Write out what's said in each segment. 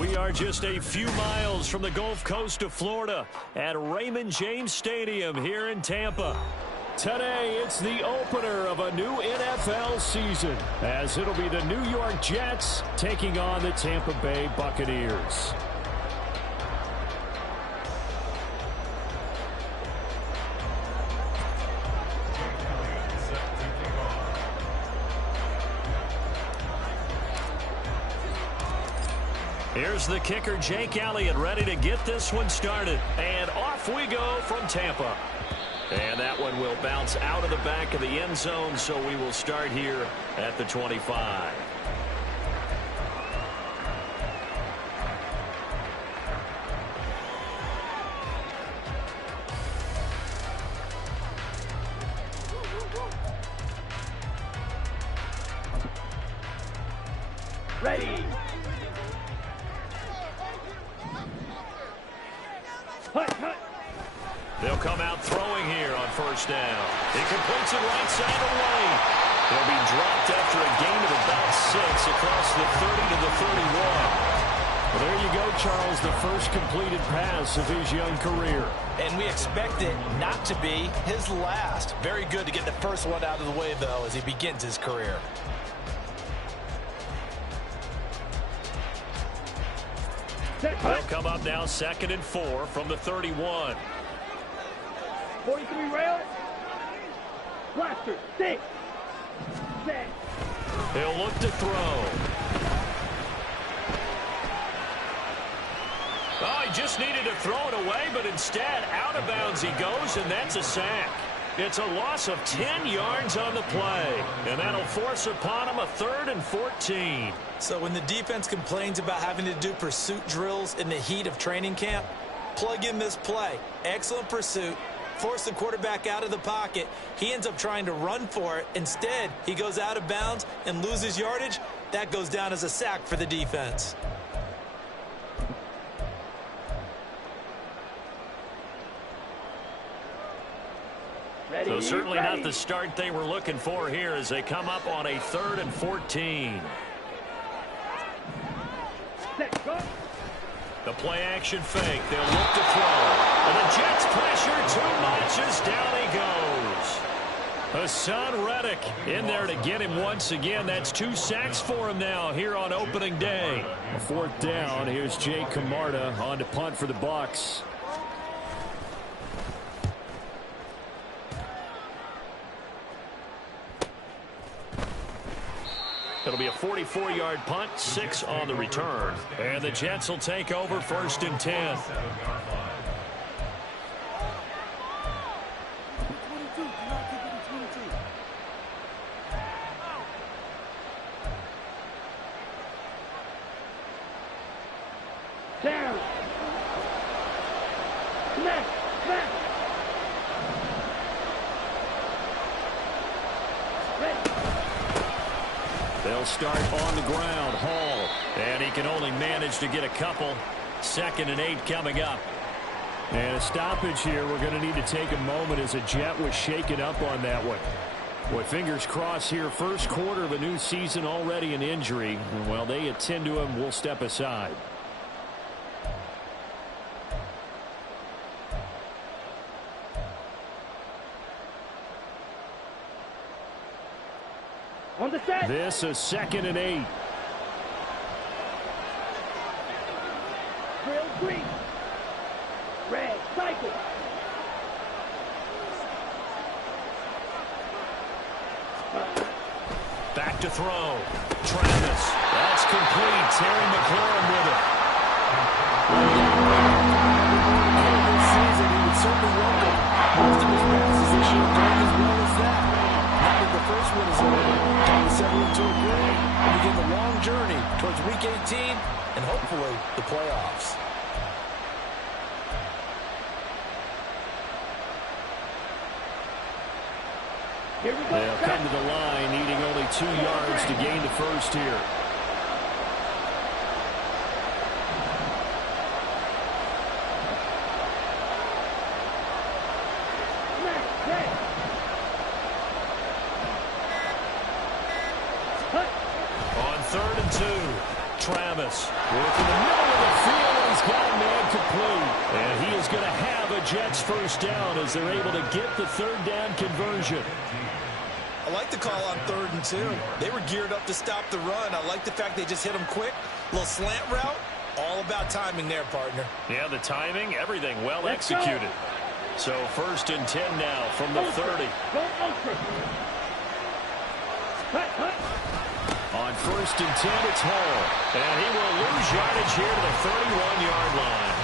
We are just a few miles from the Gulf Coast of Florida at Raymond James Stadium here in Tampa. Today, it's the opener of a new NFL season, as it'll be the New York Jets taking on the Tampa Bay Buccaneers. Here's the kicker, Jake Elliott, ready to get this one started. And off we go from Tampa. And that one will bounce out of the back of the end zone, so we will start here at the 25. Ready. They'll come out throwing here on first down. He completes it right side of the lane. He'll be dropped after a gain of about 6 across the 30 to the 31. Well, there you go, Charles, the first completed pass of his young career. And we expect it not to be his last. Very good to get the first one out of the way, though, as he begins his career. They'll come up now 2nd and 4 from the 31. 43 rail. Blaster. 6. 6. He'll look to throw. Oh, he just needed to throw it away, but instead, out of bounds he goes, and that's a sack. It's a loss of 10 yards on the play, and that'll force upon him a 3rd and 14. So when the defense complains about having to do pursuit drills in the heat of training camp, plug in this play. Excellent pursuit. Force the quarterback out of the pocket. He ends up trying to run for it. Instead, he goes out of bounds and loses yardage. That goes down as a sack for the defense. So certainly not the start they were looking for here as they come up on a 3rd and 14. The play action fake. They'll look to throw. And the Jets pressure too much as down he goes. Hassan Reddick in there to get him once again. That's 2 sacks for him now here on opening day. A 4th down. Here's Jay Camarda on to punt for the Bucs. It'll be a 44-yard punt, 6 on the return. And the Jets will take over 1st and 10. Down. Left. They'll start on the ground. Hall. And he can only manage to get a couple. 2nd and 8 coming up. And a stoppage here. We're going to need to take a moment as a Jet was shaken up on that one. Boy, fingers crossed here. First quarter of a new season, already an injury. And while they attend to him, we'll step aside. On the set. This is 2nd and 8. Drill green. Red cycle. Back to throw. Travis. That's complete. Terry McLaurin with it. This season, certainly welcome. Most of his passes this year going as well as that. Now that the first one is over, time to settle into a groove and begin the long journey towards Week 18 and hopefully the playoffs. Here we go. They'll come to the line, needing only 2 yards to gain the first here. On 3rd and 2, Travis working the middle of the field. He's got a man complete. And he is going to have a Jets first down as they're able to get the 3rd down conversion. I like the call on 3rd and 2. They were geared up to stop the run. I like the fact they just hit them quick. Little slant route. All about timing there, partner. Yeah, the timing, everything well executed. So 1st and 10 now from the 30. Go ultra. On 1st and 10, it's Hall. And he will lose yardage here to the 31-yard line.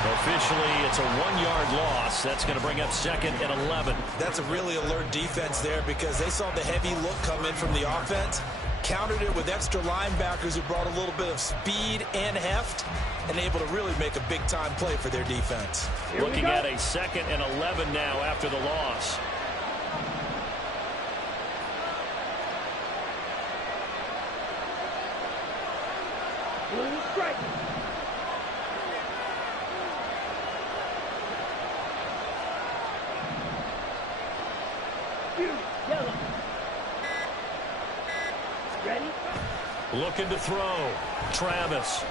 Officially, it's a 1-yard loss. That's going to bring up 2nd and 11. That's a really alert defense there because they saw the heavy look come in from the offense, countered it with extra linebackers who brought a little bit of speed and heft, and able to really make a big-time play for their defense. Looking at a 2nd and 11 now after the loss. Blue strike. Yellow. Ready? Looking to throw. Travis.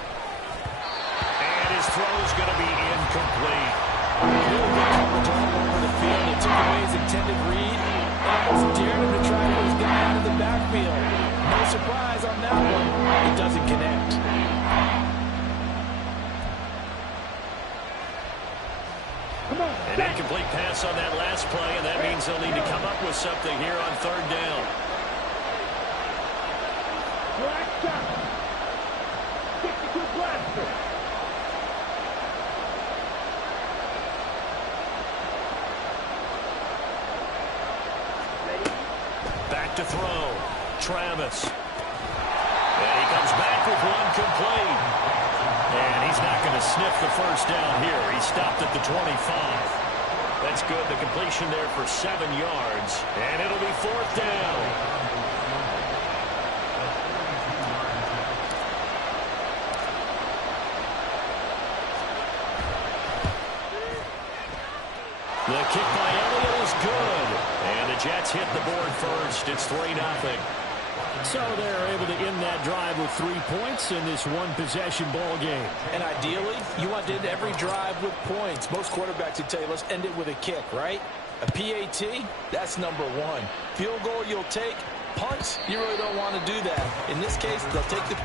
And his throw is going to be incomplete. Really good coverage all over the field. It took away his intended read and almost dared him to try to get his guy out of the backfield. No surprise on that one. It doesn't connect. Come on. An incomplete pass on that last play, and that means they'll need to come up with something here on 3rd down. Black shot. 62 blaster. Ready? Back to throw. Travis. And he comes back with one complete. And he's not going to sniff the first down here. He stopped at the 25. That's good. The completion there for 7 yards. And it'll be 4th down. The kick by Elliott is good. And the Jets hit the board first. It's 3-0. So they're able to end that drive with 3 points in this one-possession ball game. And ideally, you want to end every drive with points. Most quarterbacks would tell you, let's end it with a kick, right? A PAT, that's number 1. Field goal you'll take. Punts, you really don't want to do that. In this case, they'll take the...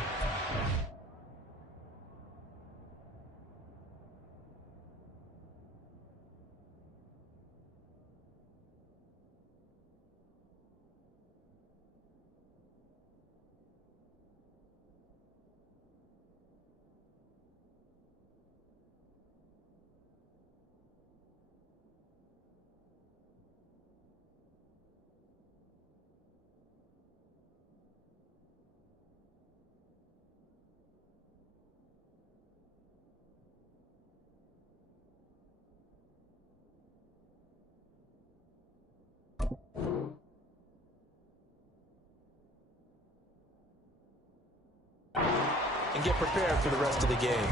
and get prepared for the rest of the game.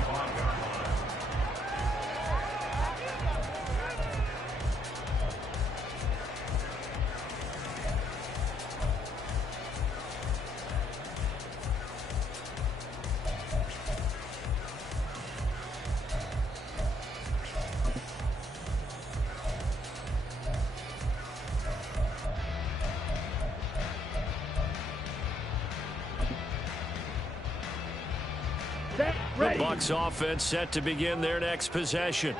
The Bucs offense set to begin their next possession.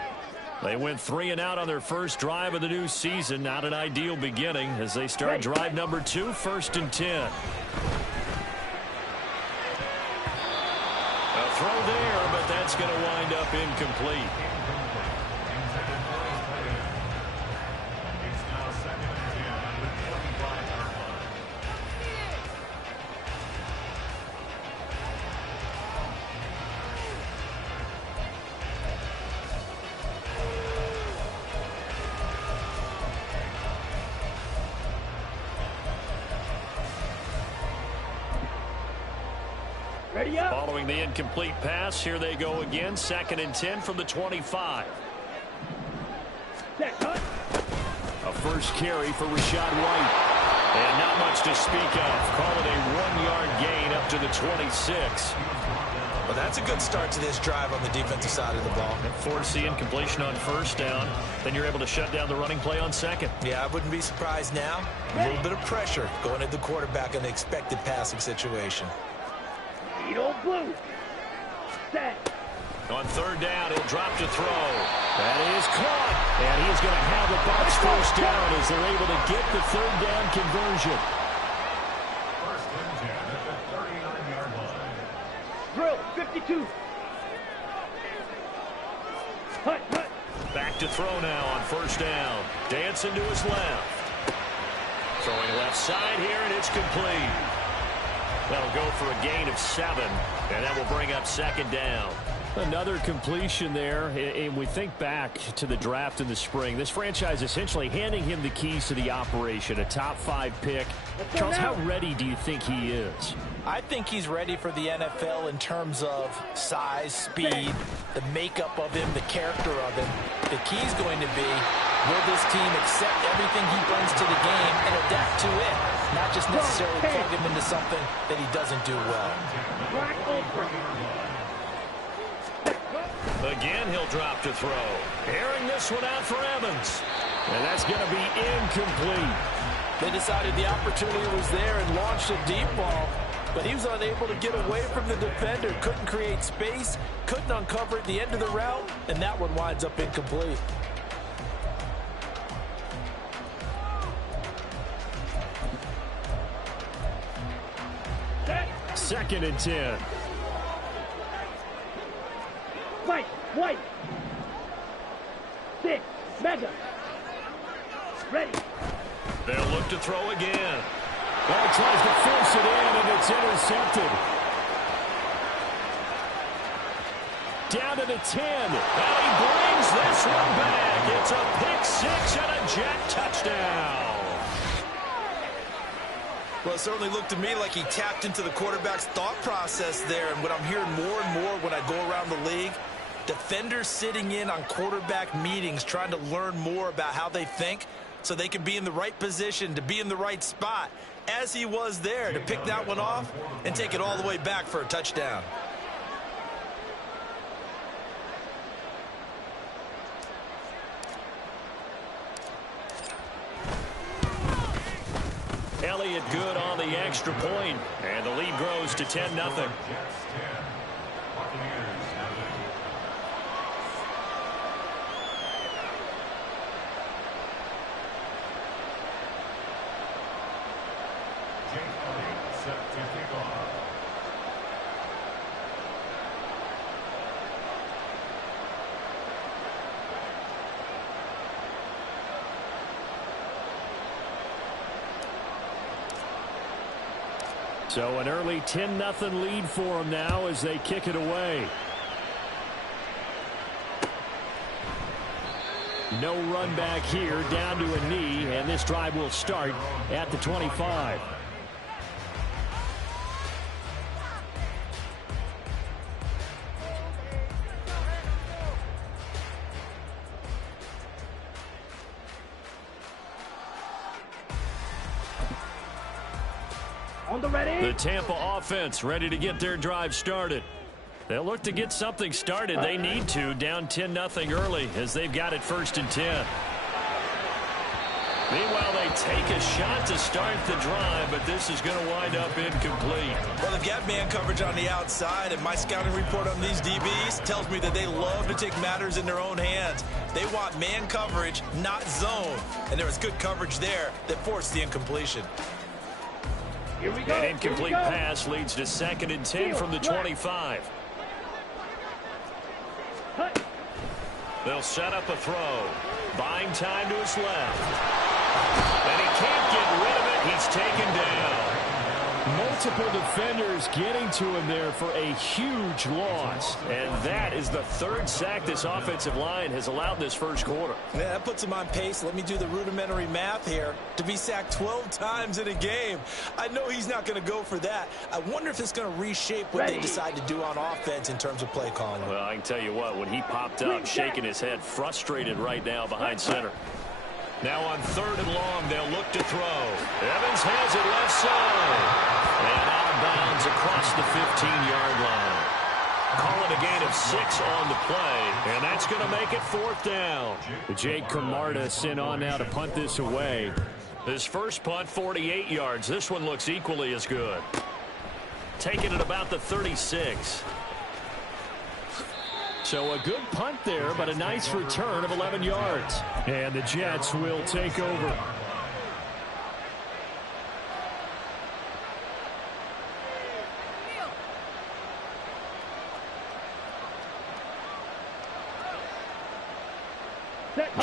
They went 3 and out on their first drive of the new season. Not an ideal beginning as they start drive number 2, 1st and 10. A throw there, but that's going to wind up incomplete. Ready up. Following the incomplete pass, here they go again. 2nd and 10 from the 25. Set, cut. A first carry for Rachaad White. And not much to speak of. Call it a 1-yard gain up to the 26. Well, that's a good start to this drive on the defensive side of the ball. Force the incompletion on 1st down. Then you're able to shut down the running play on 2nd. Yeah, I wouldn't be surprised now. A little bit of pressure going at the quarterback in the expected passing situation. Eat old blue. Set. On 3rd down, he'll drop to throw. That is caught. And he's going to have the Bucs 1st down as they're able to get the 3rd down conversion. 1st and 10 at the 39-yard line. Drill. 52. Hut, hut. Back to throw now on 1st down. Dancing to his left. Throwing left side here, and it's complete. That'll go for a gain of 7, and that will bring up 2nd down. Another completion there, and we think back to the draft in the spring. This franchise essentially handing him the keys to the operation, a top 5 pick. Charles, how ready do you think he is? I think he's ready for the NFL in terms of size, speed, the makeup of him, the character of him. The key's going to be, will this team accept everything he brings to the game and adapt to it, not just necessarily plug him into something that he doesn't do well. Black over. Again, he'll drop to throw. Airing this one out for Evans. And that's going to be incomplete. They decided the opportunity was there and launched a deep ball, but he was unable to get away from the defender, couldn't create space, couldn't uncover at the end of the route, and that one winds up incomplete. Set. 2nd and 10. White, white. 6, mega. Ready. They'll look to throw again. Well, he tries to force it in, and it's intercepted. Down to the 10. And he brings this one back. It's a pick 6 and a jet touchdown. Well, it certainly looked to me like he tapped into the quarterback's thought process there. And what I'm hearing more and more when I go around the league, defenders sitting in on quarterback meetings trying to learn more about how they think so they can be in the right position to be in the right spot, as he was there to pick that one off and take it all the way back for a touchdown. Elliott good on the extra point, and the lead grows to 10-0. So an early 10-0 lead for them now as they kick it away. No run back here, down to a knee, and this drive will start at the 25. On the ready. The Tampa offense ready to get their drive started. They'll look to get something started. They need to, down 10-0 early as they've got it 1st and 10. Meanwhile, they take a shot to start the drive, but this is going to wind up incomplete. Well, they've got man coverage on the outside, and my scouting report on these DBs tells me that they love to take matters in their own hands. They want man coverage, not zone, and there was good coverage there that forced the incompletion. Here we go. An incomplete Here we go. pass leads to 2nd and 10 from the 25. Hut. They'll set up a throw. Buying time to his left. And he can't get rid of it. He's taken down. multiple defenders getting to him there for a huge loss. And that is the third sack this offensive line has allowed this first quarter. Yeah, that puts him on pace. Let me do the rudimentary math here. To be sacked 12 times in a game, I know he's not going to go for that. I wonder if it's going to reshape what they decide to do on offense in terms of play calling. Well, I can tell you what, when he popped up, shaking his head, frustrated right now behind center. Now on 3rd and long, they'll look to throw. Evans has it left side. And out of bounds across the 15-yard line. Call it a gain of 6 on the play, and that's going to make it 4th down. Jake Camarda sent on now to punt this away. His first punt, 48 yards. This one looks equally as good. Taking it about the 36. So a good punt there, but a nice return of 11 yards. And the Jets will take over.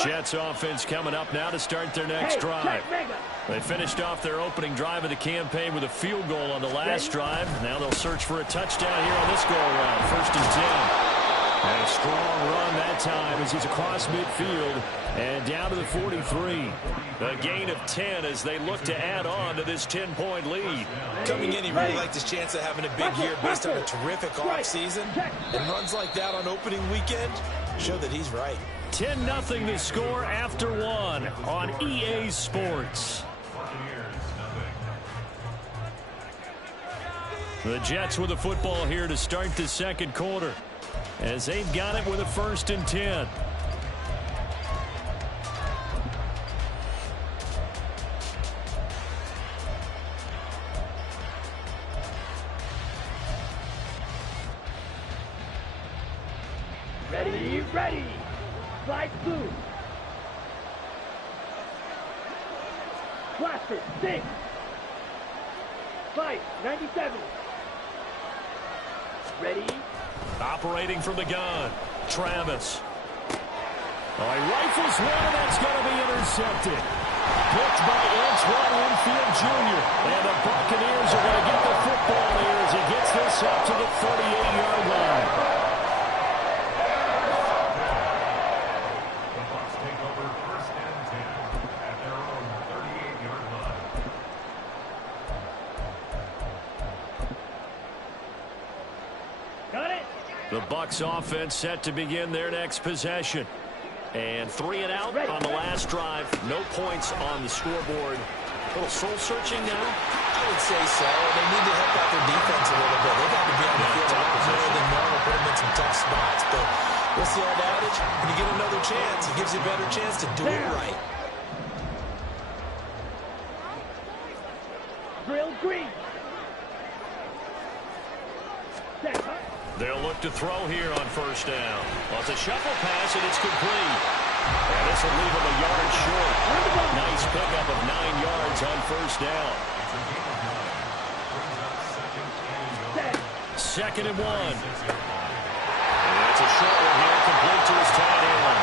Jets offense coming up now to start their next drive. They finished off their opening drive of the campaign with a field goal on the last drive. Now they'll search for a touchdown here on this go-around. 1st and 10. And a strong run that time as he's across midfield and down to the 43. A gain of 10 as they look to add on to this 10-point lead. Coming in, he really liked his chance of having a big year based on a terrific offseason. And runs like that on opening weekend show that he's right. 10-0 the score after 1 on EA Sports. The Jets with the football here to start the second quarter, as they've got it with a 1st and 10. Ready. Slide through. Blaster, 6. 5, 97. Ready. Operating from the gun, Travis. Oh, he rifles one, and that's going to be intercepted. Picked by Antoine Winfield Jr. And the Buccaneers are going to get the football here as he gets this up to the 48-yard line. The Bucs take over 1st and 10 at their own 38-yard line. Got it. The Bucs offense set to begin their next possession. And 3 and out on the last drive. No points on the scoreboard. A little soul-searching now? I would say so. They need to help out their defense a little bit. They got to be on the field a lot more than normal, put them in some tough spots. But what's the old adage? When you get another chance, it gives you a better chance to do it right. Drill green. They'll look to throw here on 1st down. Well, it's a shuffle pass, and it's complete. And this will leave him a yard short. Nice pickup of 9 yards on 1st down. 2nd and 1. And that's a short one here, complete to his tight end.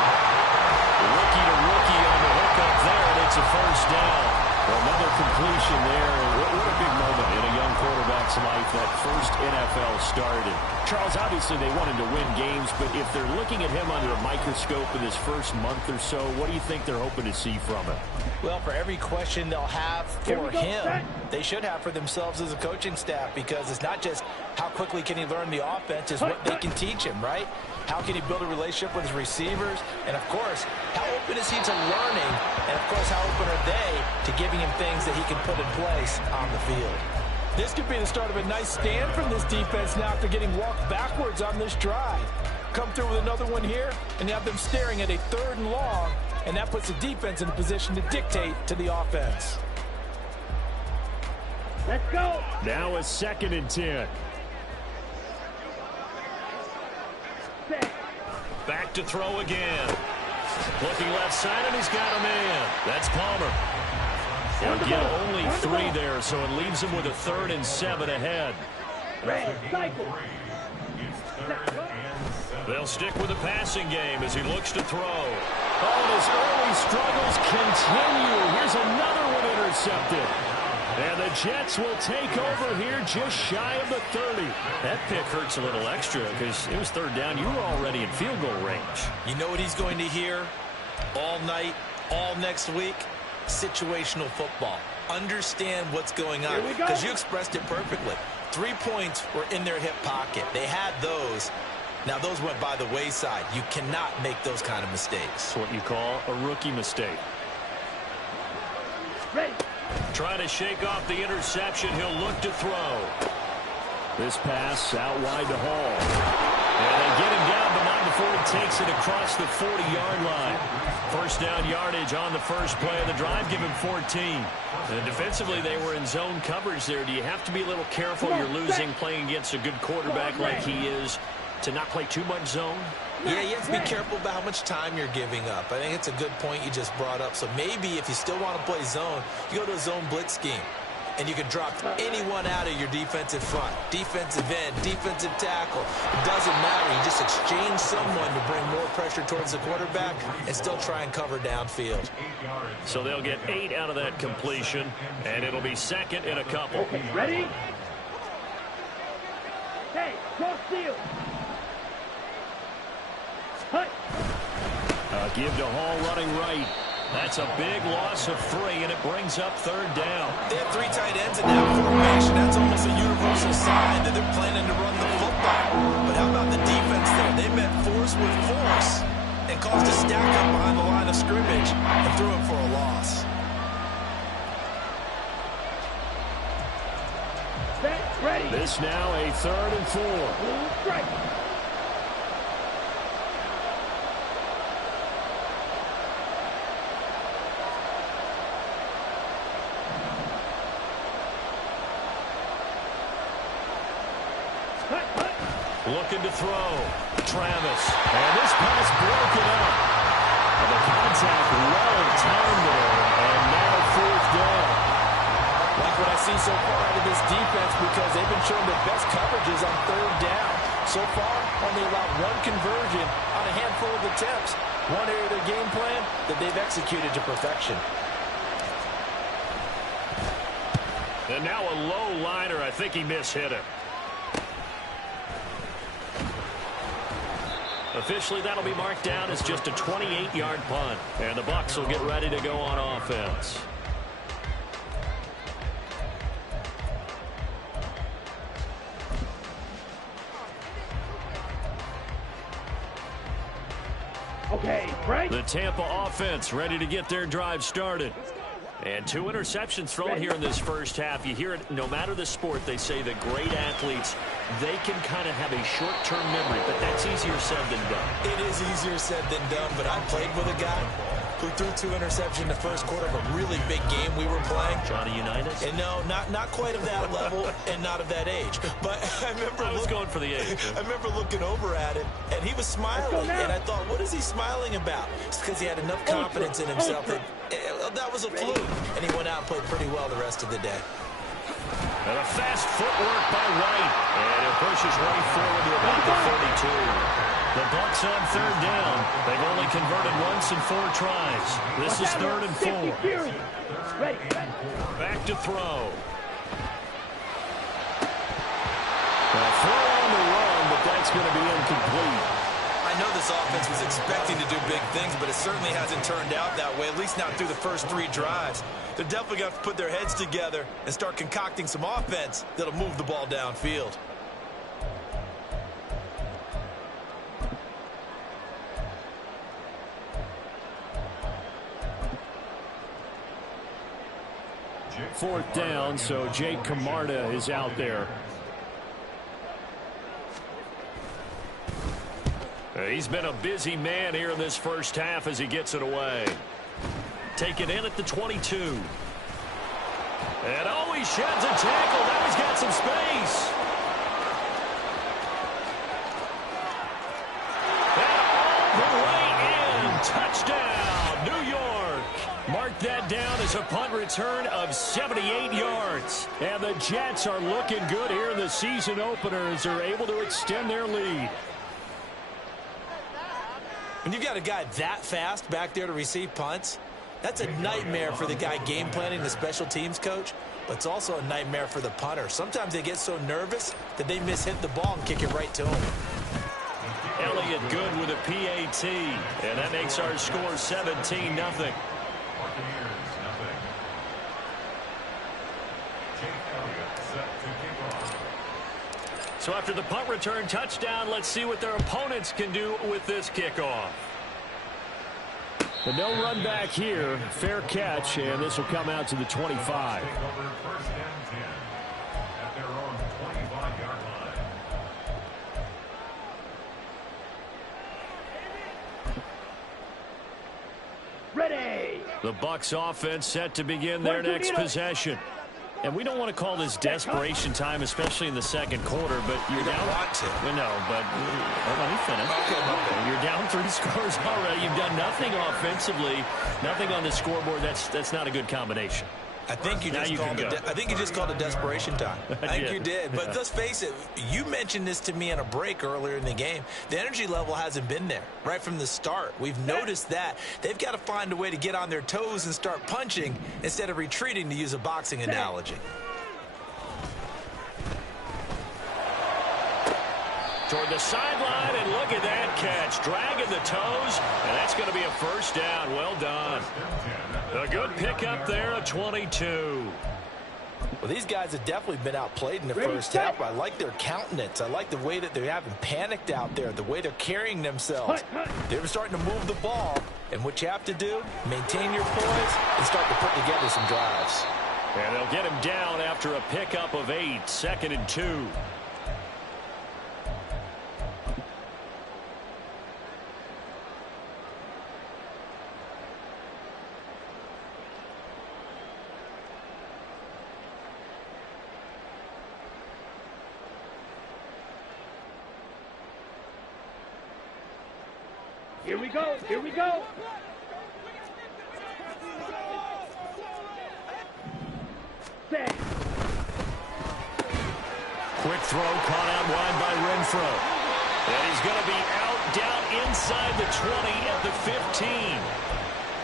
Rookie to rookie on the hook up there, and it's a 1st down. Well, another completion there. What a big moment in a young quarterback's life, that first NFL started. Charles, obviously they wanted to win games, but if they're looking at him under a microscope in this first month or so, what do you think they're hoping to see from him? Well, for every question they'll have for him, they should have for themselves as a coaching staff, because it's not just how quickly can he learn the offense, it's what they can teach him, right? How can he build a relationship with his receivers? And, of course, how open is he to learning? And, of course, how open are they to giving him things that he can put in place on the field? This could be the start of a nice stand from this defense now after getting walked backwards on this drive. Come through with another one here, and you have them staring at a 3rd and long, and that puts the defense in a position to dictate to the offense. Let's go. Now a 2nd and 10. Back to throw again. Looking left side, and he's got a man. That's Palmer. He'll get only 3 there, so it leaves him with a 3rd and 7 ahead. They'll stick with the passing game as he looks to throw. Oh, and his early struggles continue. Here's another one intercepted. And the Jets will take over here just shy of the 30. That pick hurts a little extra because it was third down. You were already in field goal range. You know what he's going to hear all night, all next week? Situational football. Understand what's going on, because you expressed it perfectly. 3 points were in their hip pocket. They had those. Now, those went by the wayside. You cannot make those kind of mistakes. That's what you call a rookie mistake. Ready. Trying to shake off the interception. He'll look to throw. This pass out wide to Hall. And they get him down, but not before he takes it across the 40-yard line. First down yardage on the first play of the drive. Give him 14. And defensively, they were in zone coverage there. Do you have to be a little careful? You're losing playing against a good quarterback like he is to not play too much zone? Yeah, you have to be careful about how much time you're giving up. I think it's a good point you just brought up. So maybe if you still want to play zone, you go to a zone blitz scheme. And you can drop anyone out of your defensive front. Defensive end, defensive tackle. It doesn't matter. You just exchange someone to bring more pressure towards the quarterback and still try and cover downfield. So they'll get 8 out of that completion, and it'll be second in a couple. Okay, ready? Hey, cross field. Hut. Give to Hall running right. That's a big loss of 3, and it brings up third down. They have 3 tight ends in that formation. That's almost a universal sign that they're planning to run the football. But how about the defense there? They met force with force and caused a stack up behind the line of scrimmage and threw him for a loss. Set, ready. This now a 3rd and 4. Full strike. Looking to throw. Travis. And this pass broken up. And the contact well timed there. And now 4th down. Like what I see so far out of this defense, because they've been showing the best coverages on 3rd down. So far, only allowed 1 conversion on a handful of attempts. One area of their game plan that they've executed to perfection. And now a low liner. I think he mishit it. Officially, that'll be marked down as just a 28-yard punt. And the Bucs will get ready to go on offense. Okay, right. The Tampa offense ready to get their drive started. And 2 interceptions thrown here in this first half. You hear it, no matter the sport, they say the great athletes, they can kind of have a short-term memory, but that's easier said than done. It is easier said than done, but I played with a guy who threw 2 interceptions in the first quarter of a really big game we were playing. Johnny Unitas? And no, not quite of that level and not of that age. But I remember I was going for the age. I remember looking over at him, and he was smiling. And I thought, what is he smiling about? It's because he had enough confidence in himself that was a fluke. And he went out and played pretty well the rest of the day. And a fast footwork by Wright. And it pushes Wright forward to about the 32. The Bucs on 3rd down. They've only converted once in 4 tries. This is 3rd and 4. Ready. Back to throw. A throw on the run, but that's going to be incomplete. I know this offense was expecting to do big things, but it certainly hasn't turned out that way, at least not through the first 3 drives. They're definitely going to put their heads together and start concocting some offense that'll move the ball downfield. Fourth down, so Jake Camarda is out there. He's been a busy man here in this first half as he gets it away. Taken in at the 22. And oh, he sheds a tackle. Now he's got some space. And all the way in. Touchdown, New York. Mark that down as a punt return of 78 yards. And the Jets are looking good here in the season opener as they're able to extend their lead. When you've got a guy that fast back there to receive punts, That's a nightmare for the guy game planning, the special teams coach, but it's also a nightmare for the punter. Sometimes they get so nervous that they miss-hit the ball and kick it right to him. Elliott good with a PAT, and that makes our score 17-0. Buccaneers, 0. So after the punt return touchdown, let's see what their opponents can do with this kickoff. But no run back here. Fair catch, and this will come out to the 25. Take over 1st and 10 at their own 25-yard line. Ready. The Bucs offense set to begin their next possession. And we don't want to call this desperation time, especially in the second quarter, but you're down. Want to. No, but let me finish. Okay. You're down 3 scores already. You've done nothing offensively, nothing on the scoreboard. That's not a good combination. I think you just called it desperation time. I think you did. But let's face it, you mentioned this to me in a break earlier in the game. The energy level hasn't been there right from the start. We've noticed that. They've got to find a way to get on their toes and start punching instead of retreating, to use a boxing analogy. Toward the sideline, and look at that catch. Dragging the toes, and that's going to be a first down. Well done. A good pickup there, a 22. Well, these guys have definitely been outplayed in the first half. I like their countenance. I like the way that they haven't panicked out there, the way they're carrying themselves. They were starting to move the ball, and what you have to do, maintain your poise and start to put together some drives. And they'll get him down after a pickup of 8, 2nd and 2. Here we go. Here we go. Set. Quick throw caught out wide by Renfro. And he's going to be out down inside the 20 at the 15.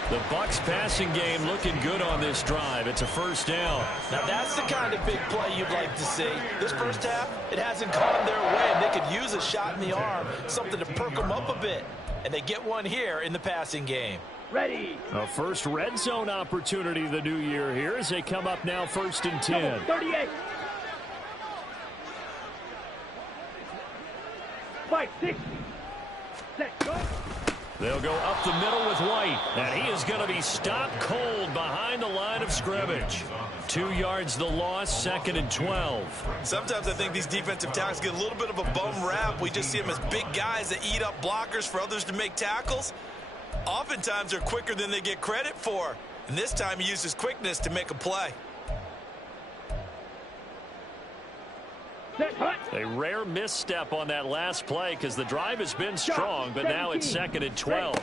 The Bucs passing game looking good on this drive. It's a first down. Now that's the kind of big play you'd like to see. This first half, it hasn't gone their way, and they could use a shot in the arm, something to perk them up a bit. And they get one here in the passing game. Ready. A first red zone opportunity the new year here as they come up now 1st and 10. 38. 5-6. Set. Go. They'll go up the middle with White, and he is going to be stopped cold behind the line of scrimmage. 2 yards the loss, 2nd and 12. Sometimes I think these defensive tackles get a little bit of a bum rap. We just see them as big guys that eat up blockers for others to make tackles. Oftentimes they're quicker than they get credit for. And this time he used his quickness to make a play. Set. Hut. A rare misstep on that last play because the drive has been strong, but now it's 2nd and 12.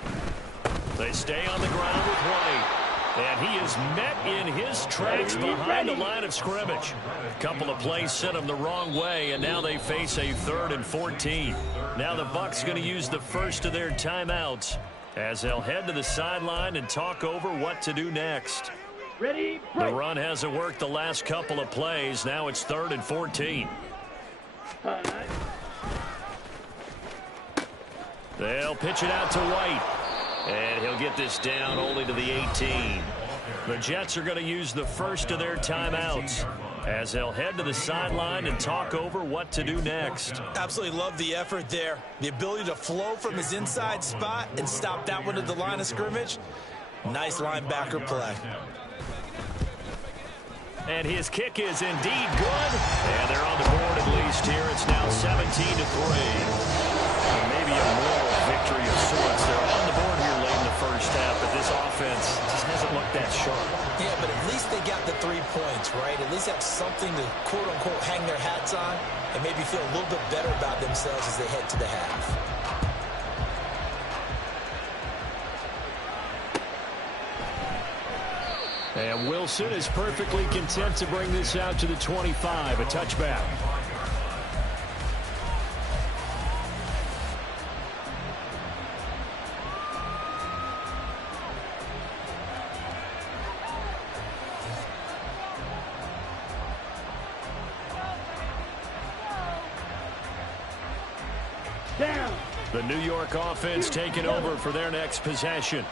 They stay on the ground with White. And he is met in his tracks behind the line of scrimmage. A couple of plays sent him the wrong way, and now they face a 3rd and 14. Now the Bucs going to use the first of their timeouts as they'll head to the sideline and talk over what to do next. Ready. The run hasn't worked the last couple of plays. Now it's 3rd and 14. They'll pitch it out to White. And he'll get this down only to the 18. The Jets are going to use the first of their timeouts as they'll head to the sideline and talk over what to do next. Absolutely love the effort there. The ability to flow from his inside spot and stop that one at the line of scrimmage. Nice linebacker play. And his kick is indeed good. And they're on the board at least here. It's now 17-3. Maybe a moral victory of sorts. They're on the board here late in the first half, but this offense just hasn't looked that sharp. Yeah, but at least they got the 3 points, right? At least have something to, quote-unquote, hang their hats on and maybe feel a little bit better about themselves as they head to the half. And Wilson is perfectly content to bring this out to the 25, a touchback. The New York offense taking over for their next possession.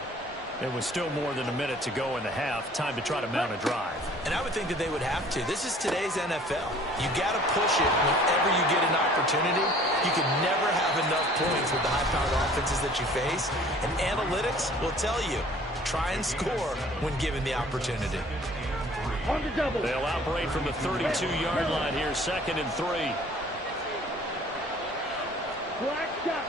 It was still more than a minute to go in the half. Time to try to mount a drive. And I would think that they would have to. This is today's NFL. You got to push it whenever you get an opportunity. You can never have enough points with the high-powered offenses that you face. And analytics will tell you, try and score when given the opportunity. On the double. They'll operate from the 32-yard line here, 2nd and 3. Black shot.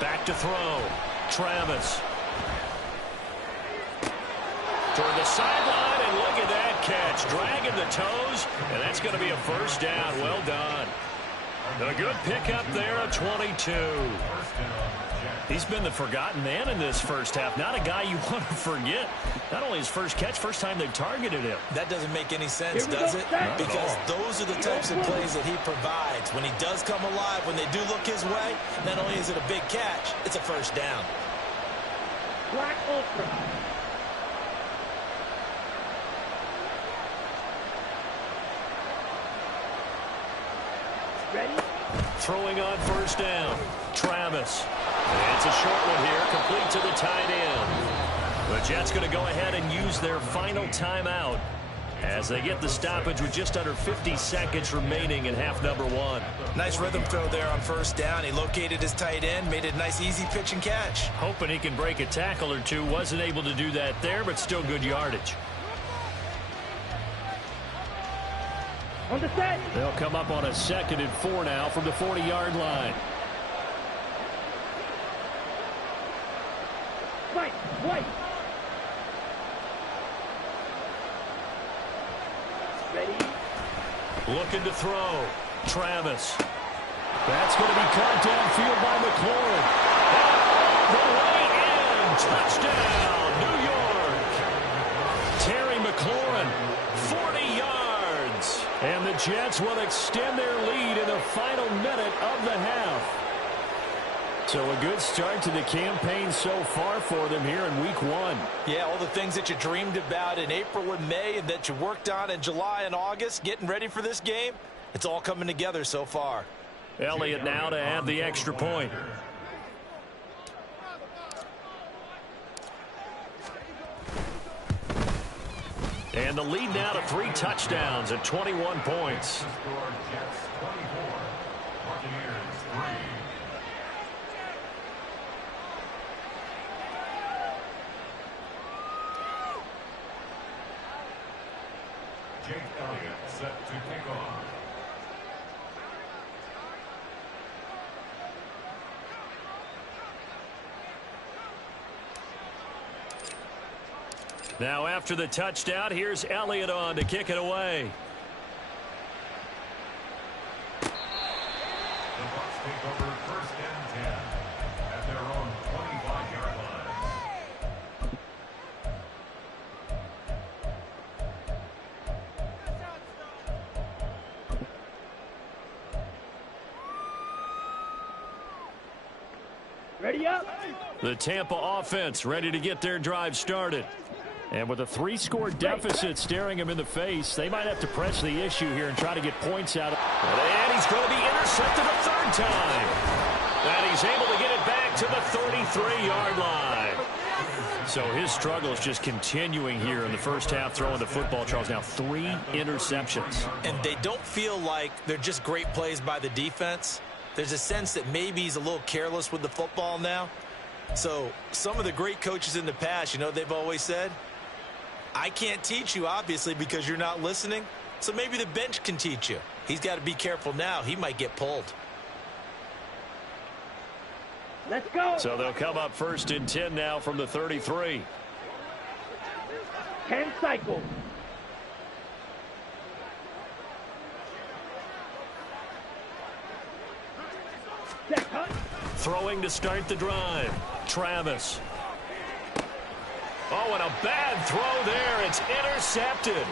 Back to throw. Travis. Toward the sideline, and look at that catch. Dragging the toes, and that's going to be a first down. Well done. A good pickup there at 22. He's been the forgotten man in this first half. Not a guy you want to forget. Not only his first catch, first time they targeted him. That doesn't make any sense, does it? Because those are the types of plays that he provides. When he does come alive, when they do look his way, not only is it a big catch, it's a first down. Black Ultra. Ready? Throwing on first down. Travis. It's a short one here, complete to the tight end. The Jets going to go ahead and use their final timeout as they get the stoppage with just under 50 seconds remaining in half number 1. Nice rhythm throw there on first down. He located his tight end, made it a nice easy pitch and catch. Hoping he can break a tackle or two. Wasn't able to do that there, but still good yardage. On the set. They'll come up on a 2nd and 4 now from the 40-yard line. Right, white. Ready? Looking to throw. Travis. That's going to be caught downfield by McLaurin. The way in. Touchdown, New York. Terry McLaurin, 40 yards. And the Jets will extend their lead in the final minute of the half. So a good start to the campaign so far for them here in week 1. Yeah, all the things that you dreamed about in April and May and that you worked on in July and August, getting ready for this game, it's all coming together so far. Elliott now to add the extra point. And the lead now to 3 touchdowns at 21 points. Jake Elliott set to kick off. Now after the touchdown, here's Elliott on to kick it away. The Bucs take over 1st and 10 at their own 25-yard line. Ready up. The Tampa offense ready to get their drive started. And with a 3-score deficit staring him in the face, they might have to press the issue here and try to get points out. And he's going to be intercepted a 3rd time. And he's able to get it back to the 33-yard line. So his struggle is just continuing here in the first half, throwing the football, Charles. Now 3 interceptions. And they don't feel like they're just great plays by the defense. There's a sense that maybe he's a little careless with the football now. So some of the great coaches in the past, you know, they've always said, I can't teach you, obviously, because you're not listening. So maybe the bench can teach you. He's got to be careful now. He might get pulled. Let's go. So they'll come up 1st and 10 now from the 33. 10 cycles. Throwing to start the drive. Travis. Oh, and a bad throw there. It's intercepted.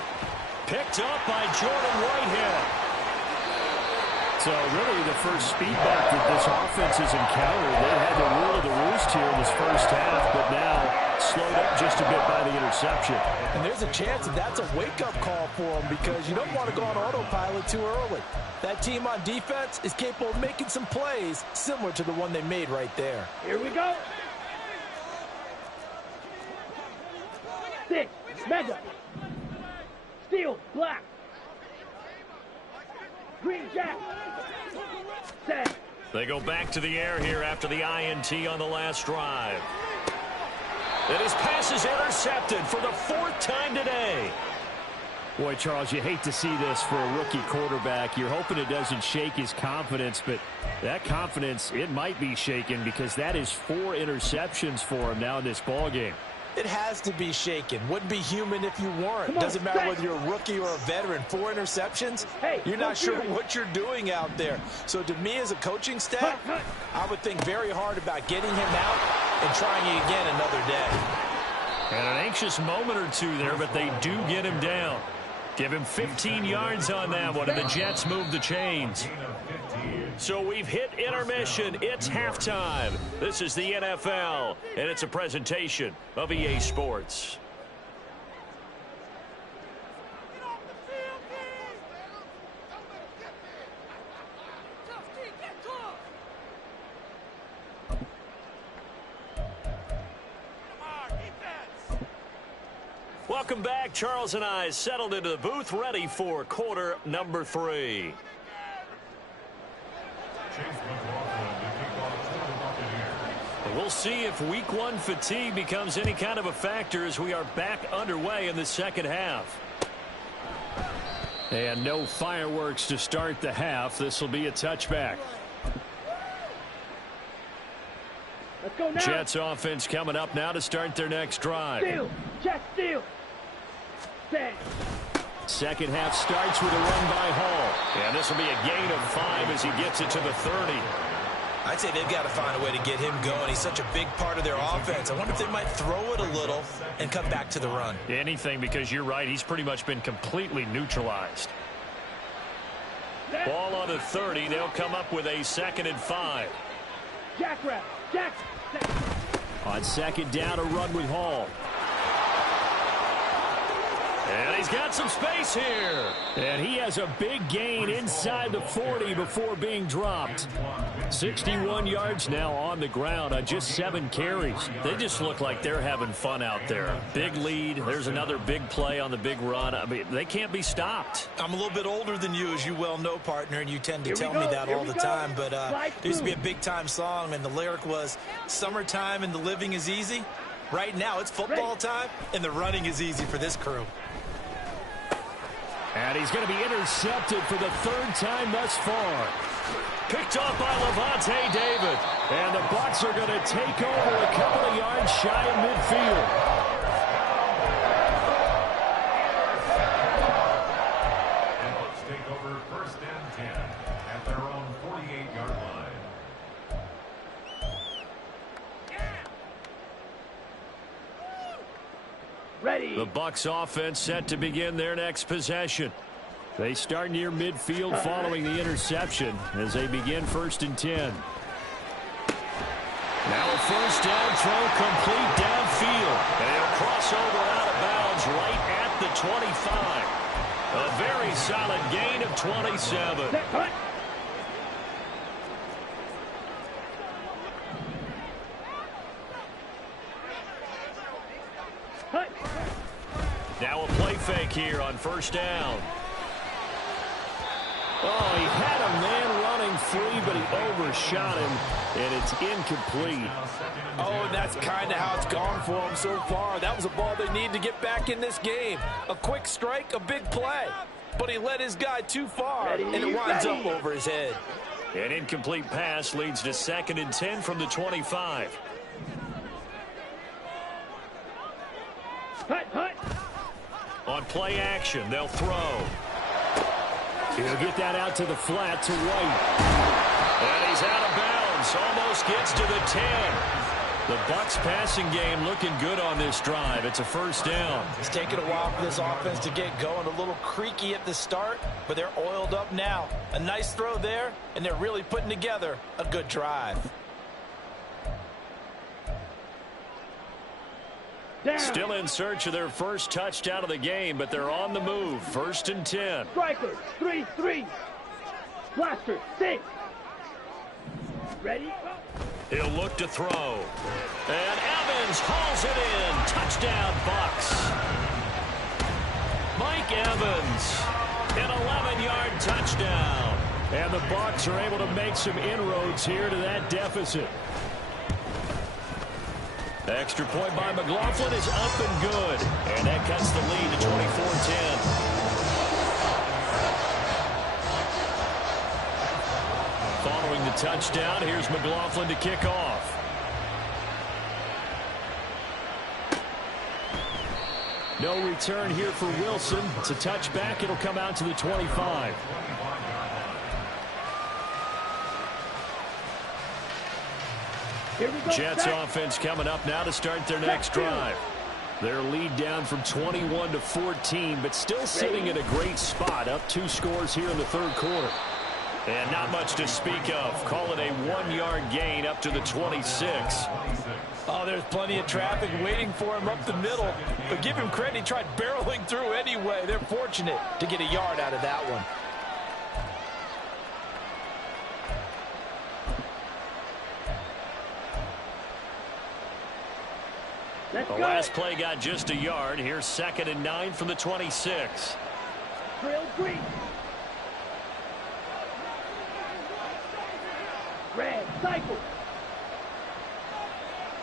Picked up by Jordan Whitehead. So really the first speed bump that this offense has encountered. They had the rule of the roost here in this first half, but now slowed up just a bit by the interception. And there's a chance that that's a wake-up call for him because you don't want to go on autopilot too early. That team on defense is capable of making some plays similar to the one they made right there. Here we go. 6, mega. Steel, black. Green jack. 10. They go back to the air here after the INT on the last drive. And his pass is intercepted for the 4th time today. Boy, Charles, you hate to see this for a rookie quarterback. You're hoping it doesn't shake his confidence, but that confidence, it might be shaken because that is 4 interceptions for him now in this ballgame. It has to be shaken. Wouldn't be human if you weren't. Doesn't matter whether you're a rookie or a veteran. 4 interceptions, you're not sure what you're doing out there. So to me as a coaching staff, I would think very hard about getting him out and trying it again another day. And an anxious moment or two there, but they do get him down. Give him 15 yards on that one, and the Jets move the chains. So we've hit intermission. It's halftime. This is the NFL, and it's a presentation of EA Sports. Welcome back. Charles and I settled into the booth, ready for quarter number 3. We'll see if week 1 fatigue becomes any kind of a factor as we are back underway in the second half. And no fireworks to start the half. This will be a touchback. Let's go now. Jets offense coming up now to start their next drive. Steal. Jet steal. 10. Second half starts with a run by Hall. And this will be a gain of 5 as he gets it to the 30. I'd say they've got to find a way to get him going. He's such a big part of their offense. I wonder if they might throw it a little and come back to the run. Anything, because you're right. He's pretty much been completely neutralized. Ball on the 30. They'll come up with a 2nd and 5. Jackrabbit. Jack. On 2nd down, a run with Hall. And he's got some space here. And he has a big gain inside the 40 before being dropped. 61 yards now on the ground on just 7 carries. They just look like they're having fun out there. Big lead. There's another big play on the big run. I mean, they can't be stopped. I'm a little bit older than you, as you well know, partner, and you tend to tell me that all the time. But there used to be a big-time song, and the lyric was, "Summertime and the living is easy." Right now, it's football time, and the running is easy for this crew. And he's going to be intercepted for the 3rd time thus far. Picked off by Levante David. And the Bucs are going to take over a couple of yards shy of midfield. And Bucs take over 1st and 10 at their own 48-yard line. Ready. The Bucs offense set to begin their next possession. They start near midfield following the interception as they begin 1st and 10. Now a 1st down throw complete downfield. And he'll cross over out of bounds right at the 25. A very solid gain of 27. Cut. Cut. Now a play fake here on 1st down. Oh, he had a man running free, but he overshot him, and it's incomplete. Oh, and that's kind of how it's gone for them so far. That was a ball they need to get back in this game. A quick strike, a big play. But he led his guy too far, and it winds up over his head. An incomplete pass leads to 2nd and 10 from the 25. Cut. On play action, they'll throw. He'll get that out to the flat to White. And he's out of bounds. Almost gets to the 10. The Bucs passing game looking good on this drive. It's a 1st down. It's taken a while for this offense to get going. A little creaky at the start, but they're oiled up now. A nice throw there, and they're really putting together a good drive. Down. Still in search of their first touchdown of the game, but they're on the move. 1st and 10. Striker, 3-3. Blaster, 6. Ready? Go. He'll look to throw. And Evans hauls it in. Touchdown, Bucs. Mike Evans, an 11-yard touchdown. And the Bucs are able to make some inroads here to that deficit. Extra point by McLaughlin is up and good. And that cuts the lead to 24-10. Following the touchdown, here's McLaughlin to kick off. No return here for Wilson. It's a touchback. It'll come out to the 25. Here we go. Jets Set. offense coming up now to start their next drive. Their lead down from 21 to 14, but still sitting at a great spot. Up 2 scores here in the 3rd quarter. And not much to speak of. Call it a 1-yard gain up to the 26. Oh, there's plenty of traffic waiting for him up the middle. But give him credit, he tried barreling through anyway. They're fortunate to get a yard out of that one. Let's The go. last play got just a yard. Here's 2nd and 9 from the 26. Drill green. Red, cycle.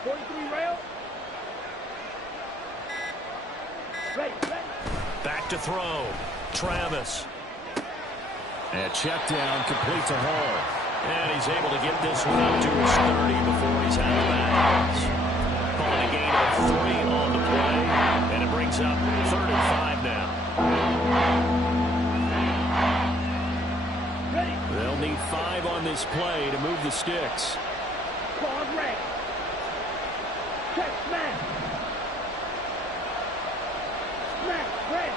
43 rail. Ready, ready. Back to throw. Travis. And check down, complete to Hall. And he's able to get this one up to his 30 before he's out of bounds. Calling a gain of 3 on the play. And it brings up 3rd and 5 now. Ready. They'll need 5 on this play to move the sticks. Claws red. Check smash. Smash red.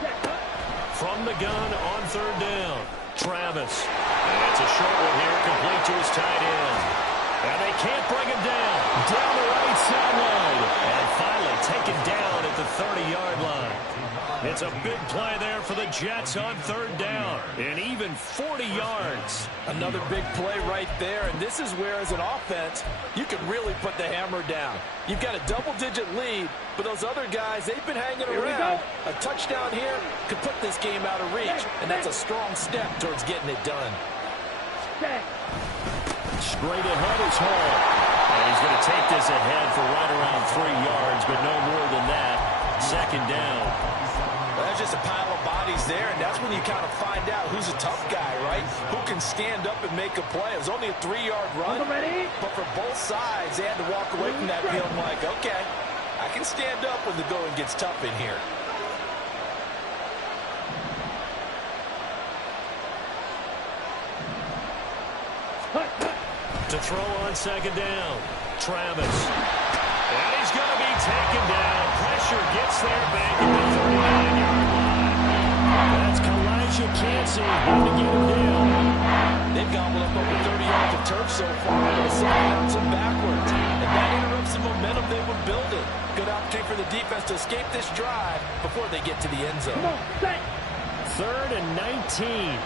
Check up. From the gun on 3rd down. Travis. And it's a short one here, complete to his tight end. And they can't bring him down. Down the right sideline. And finally taken down at the 30-yard line. It's a big play there for the Jets on 3rd down. And even 40 yards. Another big play right there, and this is where, as an offense, you can really put the hammer down. You've got a double-digit lead, but those other guys, they've been hanging Here we around. go. A touchdown here could put this game out of reach, and that's a strong step towards getting it done. Set. Straight ahead is Hall. And he's going to take this ahead for right around 3 yards, but no more than that. 2nd down. Well, that's just a pile of bodies there, and that's when you kind of find out who's a tough guy, right? Who can stand up and make a play. It was only a 3-yard run, Ready? but for both sides, they had to walk away from that feeling like, okay, I can stand up when the going gets tough in here. To throw on 2nd down. Travis. And he's going to be taken down. Pressure gets there back at the 39-yard line. That's Kalijah Cansey going to get him down. They've gobbled up over 30 yards of turf so far. They're sending some backwards. And that interrupts the momentum they were building. Good opportunity for the defense to escape this drive before they get to the end zone. Come on, set. 3rd and 19.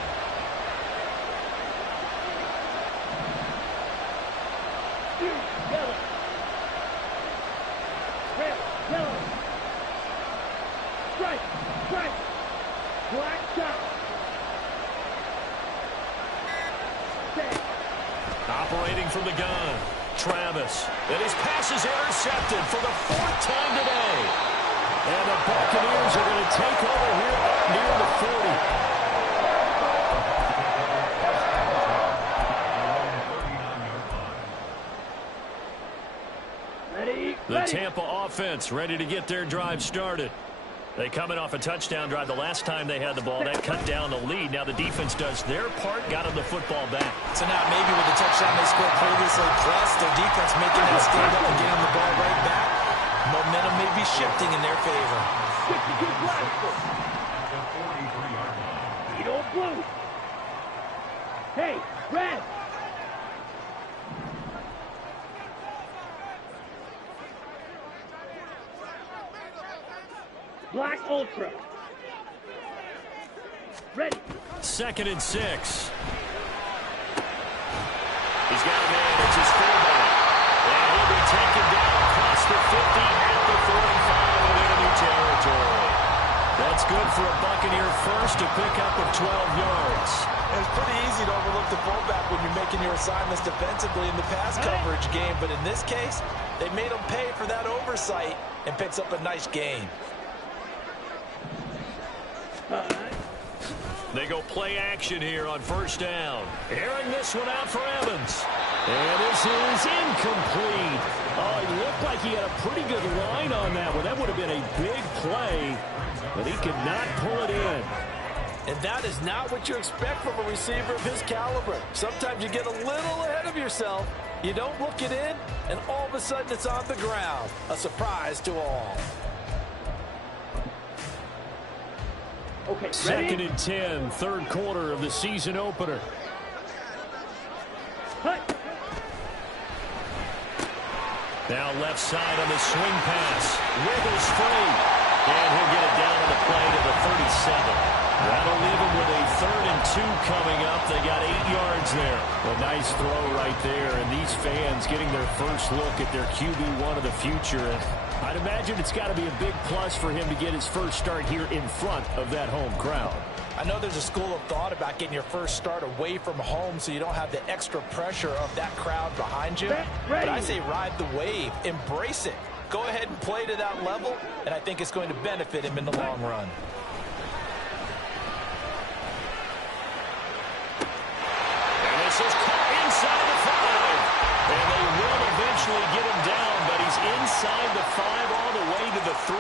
Yellow. Red, yellow. Strike, strike. Black top. Set. Operating from the gun. Travis. And his pass is intercepted for the 4th time today. And the Buccaneers are going to take over here near the 40. The Tampa offense ready to get their drive started. They coming off a touchdown drive the last time they had the ball. That cut down the lead. Now the defense does their part, got them the football back. So now maybe with the touchdown they scored previously, plus their defense making that stand up and getting the ball right back, momentum may be shifting in their favor. 62 blaster. Edo blue. Hey, red! Black Ultra. Ready. 2nd and 6. He's got a man. It's his fullback. And he'll be taken down across the 50 at the 45 of enemy territory. That's good for a Buccaneer first to pick up of 12 yards. It's pretty easy to overlook the fullback when you're making your assignments defensively in the pass coverage game, but in this case, they made him pay for that oversight and picks up a nice gain. They go play action here on 1st down. Airing this one out for Evans. And this is incomplete. Oh, it looked like he had a pretty good line on that one. That would have been a big play, but he could not pull it in. And that is not what you expect from a receiver of his caliber. Sometimes you get a little ahead of yourself. You don't look it in, and all of a sudden it's on the ground. A surprise to all. Okay, ready? 2nd and 10, 3rd quarter of the season opener. Cut. Now left side on the swing pass. Wiggles free. And he'll get it down on the play to the 37. That'll leave him with a 3rd and 2 coming up. They got 8 yards there. A nice throw right there. And these fans getting their first look at their QB1 of the future. And I'd imagine it's got to be a big plus for him to get his first start here in front of that home crowd. I know there's a school of thought about getting your first start away from home so you don't have the extra pressure of that crowd behind you. But I say ride the wave. Embrace it. Go ahead and play to that level, and I think it's going to benefit him in the long run. And this is caught inside the 5. And they will eventually get him down, but he's inside the 5 all the way to the 3.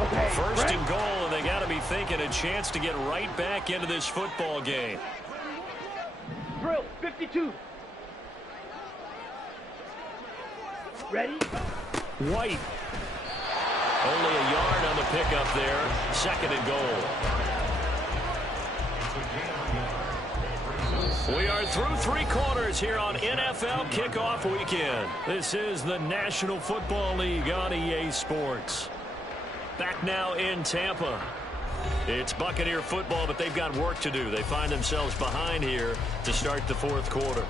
Okay, 1st and goal, and they got to be thinking a chance to get right back into this football game. Drill, 52. Ready? White. Only a yard on the pickup there. 2nd and goal. We are through 3 quarters here on NFL Kickoff Weekend. This is the National Football League on EA Sports. Back now in Tampa. It's Buccaneer football, but they've got work to do. They find themselves behind here to start the 4th quarter.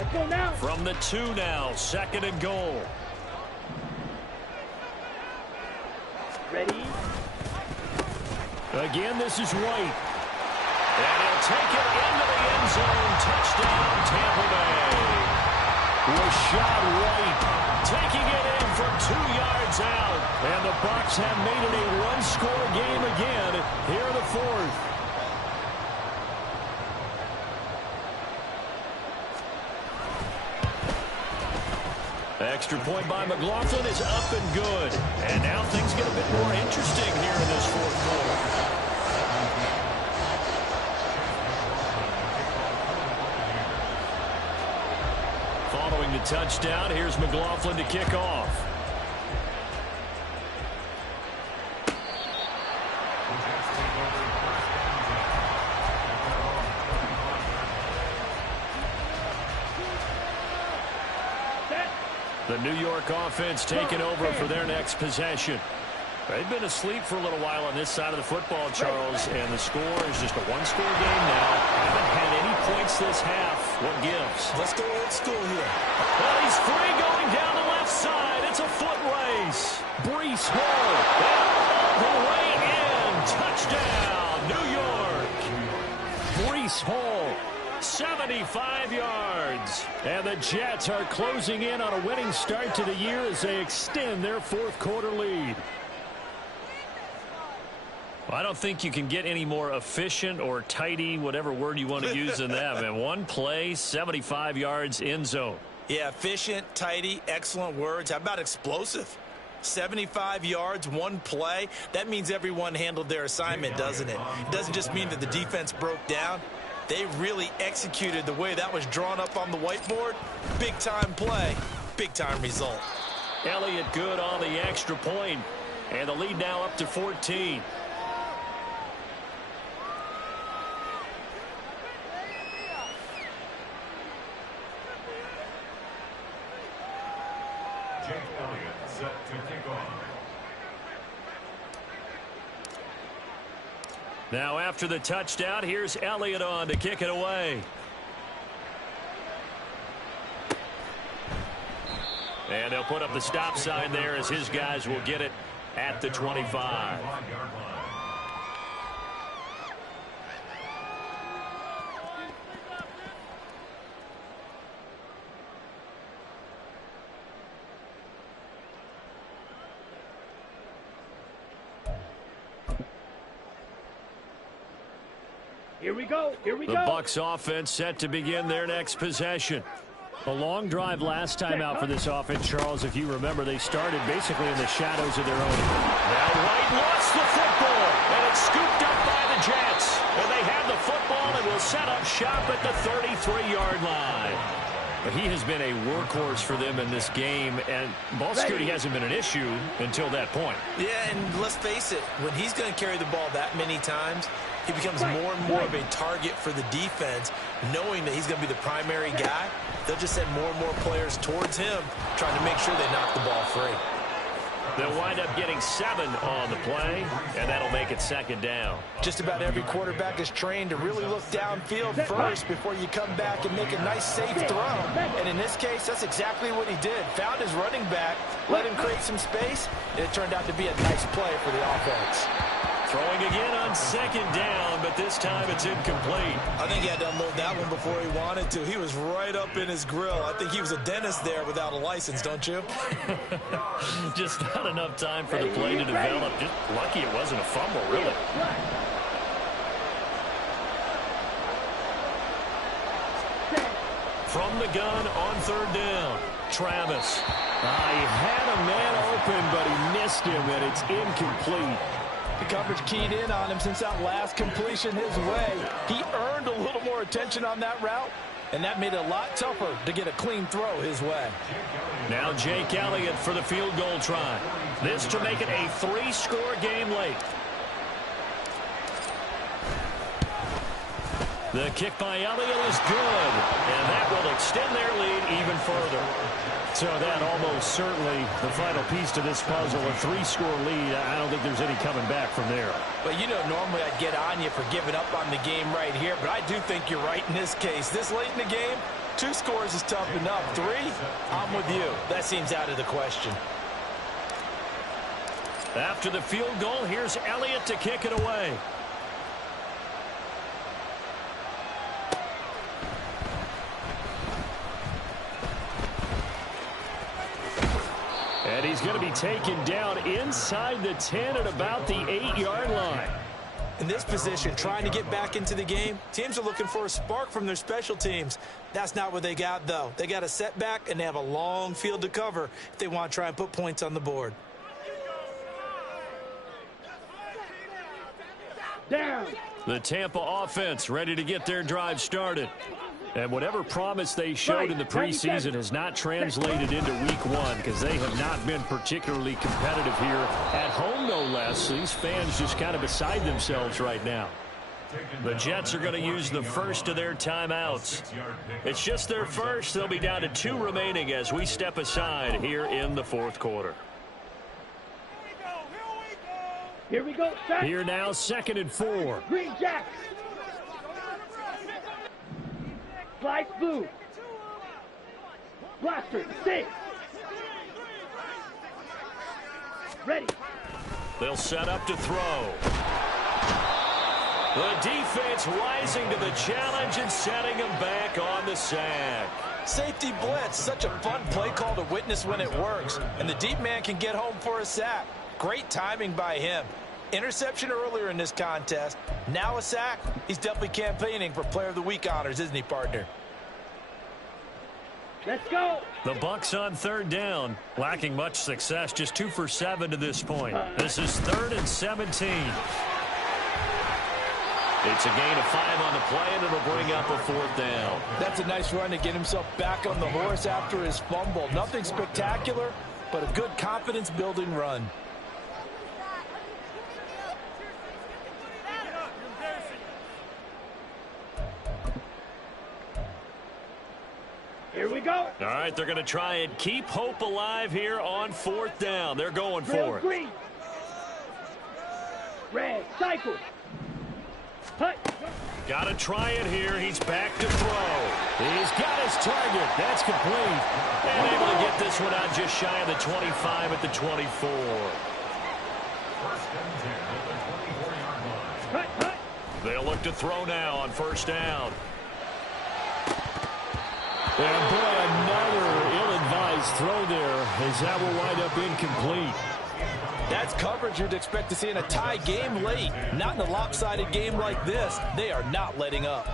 Let's go now. From the 2 now, 2nd and goal. Ready? Again, this is White. And he'll take it into the end zone. Touchdown, Tampa Bay. Rashad White taking it in from 2 yards out. And the Bucs have made it a one-score game again here in the 4th. Extra point by McLaughlin is up and good. And now things get a bit more interesting here in this 4th quarter. Following the touchdown, here's McLaughlin to kick off. The New York offense taking over for their next possession. They've been asleep for a little while on this side of the football, Charles, and the score is just a one-score game now. Haven't had any points this half. What gives? Let's go old school here. Well, he's free going down the left side. It's a foot race. Breece Hall. And all the way in. Touchdown, New York. Breece Hall. 75 yards. And the Jets are closing in on a winning start to the year as they extend their 4th quarter lead. Well, I don't think you can get any more efficient or tidy, whatever word you want to use in that. Man, one play, 75 yards, end zone. Yeah, efficient, tidy, excellent words. How about explosive? 75 yards, one play. That means everyone handled their assignment, doesn't it? It doesn't just mean that the defense broke down. They really executed the way that was drawn up on the whiteboard. Big-time play, big-time result. Elliott good on the extra point, and the lead now up to 14. Jake Elliott set to kick off. Now after the touchdown, here's Elliott on to kick it away. And they'll put up the stop sign there as his guys will get it at the 25. Here we go. Here we The go. Bucs offense set to begin their next possession. A long drive last time out for this offense, Charles. If you remember, they started basically in the shadows of their own. Now White lost the football, and it's scooped up by the Jets. And they have the football and will set up shop at the 33-yard line. But he has been a workhorse for them in this game, and ball security hasn't been an issue until that point. Yeah, and let's face it, when he's going to carry the ball that many times, he becomes more and more of a target for the defense, knowing that he's going to be the primary guy. They'll just send more and more players towards him, trying to make sure they knock the ball free. They'll wind up getting 7 on the play, and that'll make it second down. Just about every quarterback is trained to really look downfield first before you come back and make a nice, safe throw. And in this case, that's exactly what he did. Found his running back, let him create some space, and it turned out to be a nice play for the offense. Throwing again on second down, but this time it's incomplete. I think he had to unload that one before he wanted to. He was right up in his grill. I think he was a dentist there without a license, don't you? Just not enough time for the play to develop. Just lucky it wasn't a fumble, really. From the gun on third down, Travis. He had a man open, but he missed him, and it's incomplete. The coverage keyed in on him since that last completion his way. He earned a little more attention on that route, and that made it a lot tougher to get a clean throw his way. Now Jake Elliott for the field goal try. This to make it a 3-score game late. The kick by Elliott is good, and that will extend their lead even further. So that almost certainly the final piece to this puzzle, a 3-score lead. I don't think there's any coming back from there. Well, you know, normally I'd get on you for giving up on the game right here, but I do think you're right in this case. This late in the game, 2 scores is tough enough. 3, I'm with you. That seems out of the question. After the field goal, here's Elliott to kick it away. And he's going to be taken down inside the 10 at about the 8-yard line. In this position, trying to get back into the game, teams are looking for a spark from their special teams. That's not what they got, though. They got a setback, and they have a long field to cover if they want to try and put points on the board. Down. The Tampa offense ready to get their drive started. And whatever promise they showed in the preseason has not translated into week 1 because they have not been particularly competitive here at home, no less. These fans just kind of beside themselves right now. The Jets are going to use the first of their timeouts. It's just their first. They'll be down to 2 remaining as we step aside here in the 4th quarter. Here we go. Set. Here now, 2nd and 4. Green Jack. Slice blue. Blaster. 6. Ready. They'll set up to throw. The defense rising to the challenge and setting them back on the sack. Safety blitz, such a fun play call to witness when it works. And the deep man can get home for a sack. Great timing by him. Interception earlier in this contest. Now a sack. He's definitely campaigning for Player of the Week honors, isn't he, partner? Let's go. The Bucs on 3rd down. Lacking much success. Just 2 for 7 to this point. This is 3rd and 17. It's a gain of 5 on the play, and it'll bring up a 4th down. That's a nice run to get himself back on the horse after his fumble. Nothing spectacular, but a good confidence-building run. Here we go. All right, they're going to try and keep hope alive here on 4th down. They're going for it. Green. Red, cycle. Hut. Got to try it here. He's back to throw. He's got his target. That's complete. And able to get this one out just shy of the 25 at the 24. First and 10 at the 24-yard line. Hut, hut. They'll look to throw now on 1st down. And boy, another ill-advised throw there as that will wind up incomplete. That's coverage you'd expect to see in a tie game late. Not in a lopsided game like this. They are not letting up.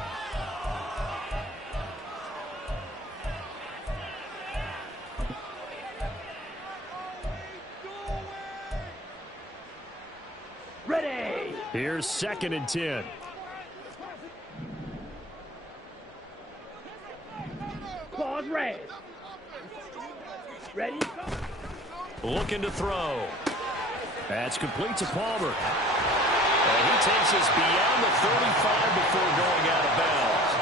Ready. Here's 2nd and 10. Claws red. Ready. Looking to throw. That's complete to Palmer. And he takes us beyond the 35 before going out of bounds.